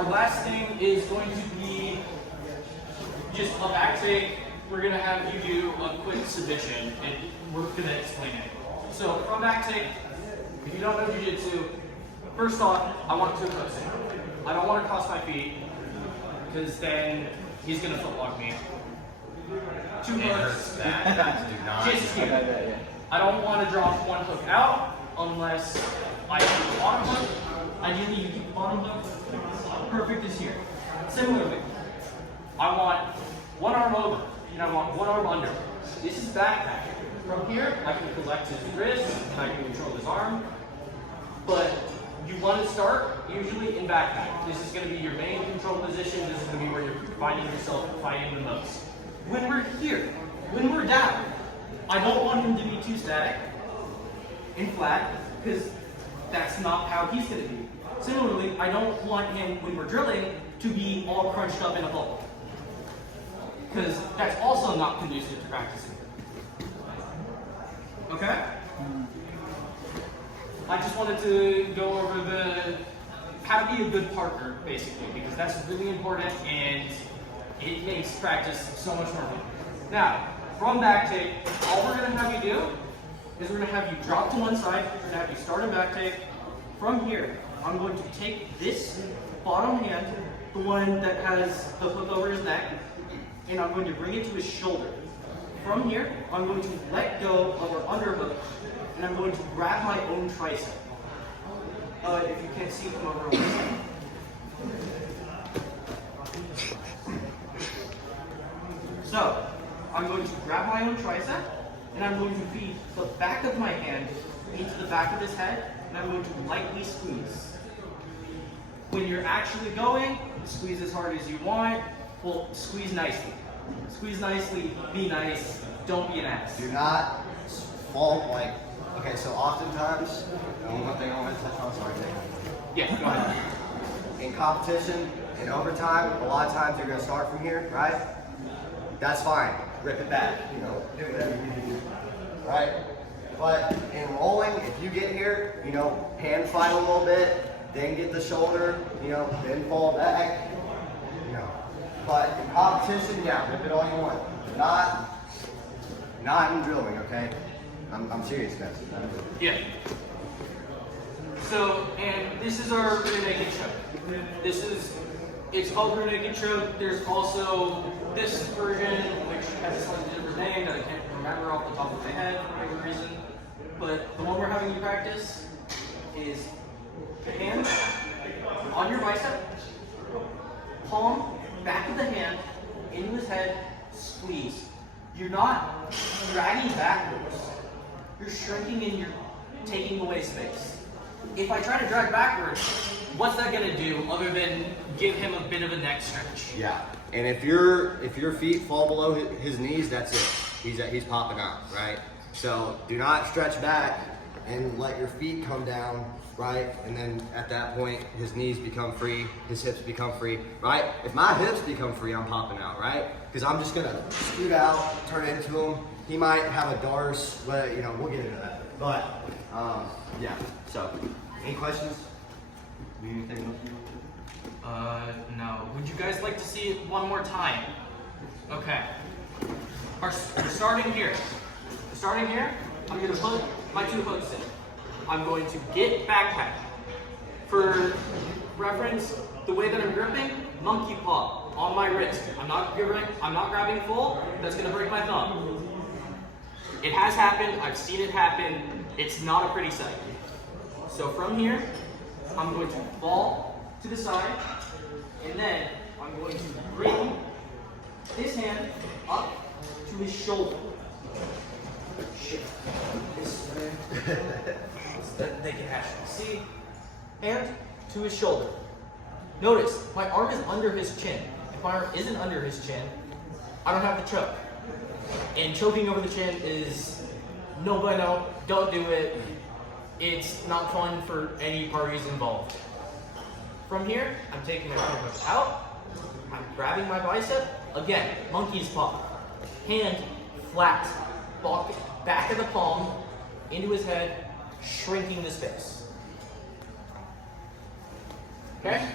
our last thing is going to be just a back take. We're going to have you do a quick submission, and we're going to explain it. So from back take, if you don't know jiu-jitsu, first off, I want two hooks. I don't want to cross my feet, because then he's going to footlock me. Two hooks. Just here. I don't want to drop one hook out unless I do the bottom hook. Ideally, you keep the bottom hook. Perfect is here. Similarly, I want one arm over, and I want one arm under. This is backpack. From here, I can collect his wrist, and I can control his arm. But you want to start usually in backpack. This is going to be your main control position. This is going to be where you're finding yourself fighting the most. When we're here, when we're down, I don't want him to be too static and flat, because that's not how he's going to be. Similarly, I don't want him, when we're drilling, to be all crunched up in a ball, because that's also not conducive to practicing. Okay? I just wanted to go over the how to be a good partner, basically, because that's really important and it makes practice so much more fun. Now, from back take, all we're going to have you do is we're going to have you drop to one side. We're going to have you start a back take. From here, I'm going to take this bottom hand, the one that has the hook over his neck, and I'm going to bring it to his shoulder. From here, I'm going to let go of our underhook, and I'm going to grab my own tricep. If you can't see, come over on one side. So, I'm going to grab my own tricep, and I'm going to feed the back of my hand into the back of his head, and I'm going to lightly squeeze. When you're actually going, squeeze as hard as you want. Well, squeeze nicely. Squeeze nicely, be nice, don't be an ass. Do not fall like, okay, so oftentimes, one thing I want to touch on, sorry, Nick. Yeah, go ahead. In competition, in overtime, a lot of times you're going to start from here, right? That's fine. Rip it back, you know, do whatever you need to do, right? But in rolling, if you get here, you know, hand fight a little bit, then get the shoulder, you know, then fall back, you know. But in competition, yeah, rip it all you want. Not in drilling, okay? I'm serious, guys. Yeah. So, and this is our rear naked choke. It's called rear naked choke. There's also this version, which has a slightly different name that I can't remember off the top of my head for whatever reason. But the one we're having you practice is hand on your bicep, palm, back of the hand, into his head, squeeze. You're not dragging backwards. You're shrinking and you're taking away space. If I try to drag backwards, what's that gonna do other than give him a bit of a neck stretch? Yeah, and if your feet fall below his knees, that's it. He's popping out, right? So do not stretch back and let your feet come down, right? And then at that point, his knees become free, his hips become free, right? If my hips become free, I'm popping out, right? Because I'm just gonna scoot out, turn into him. He might have a Dars, but you know, we'll get into that. But yeah. So, any questions? Anything else? No. Would you guys like to see it one more time? Okay. We're starting here. Starting here, I'm going to put my two hooks in. I'm going to get backpack. For reference, the way that I'm gripping, monkey paw on my wrist. I'm not grabbing full. That's going to break my thumb. It has happened. I've seen it happen. It's not a pretty sight. So from here, I'm going to fall to the side, and then I'm going to bring his hand up to his shoulder. Shit. This way. So that they can actually see. Hand to his shoulder. Notice, my arm is under his chin. If my arm isn't under his chin, I don't have to choke. And choking over the chin is no bueno, don't do it. It's not fun for any parties involved. From here, I'm taking my foot out, I'm grabbing my bicep, again, monkey's paw. Hand flat, back of the palm, into his head, shrinking the space. Okay?